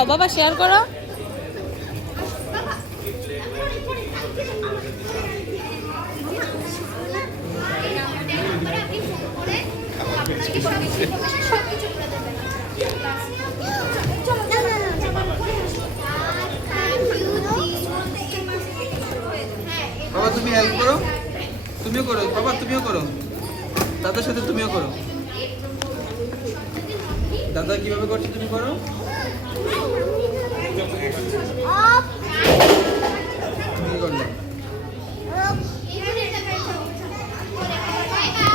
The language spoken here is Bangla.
দাও বাবা, শেয়ার করো। বাবা তুমি হেল্প করো, তুমিও করো বাবা, তুমিও করো, দাদার সাথে তুমিও করো। দাদা কিভাবে করছো তুমি করো।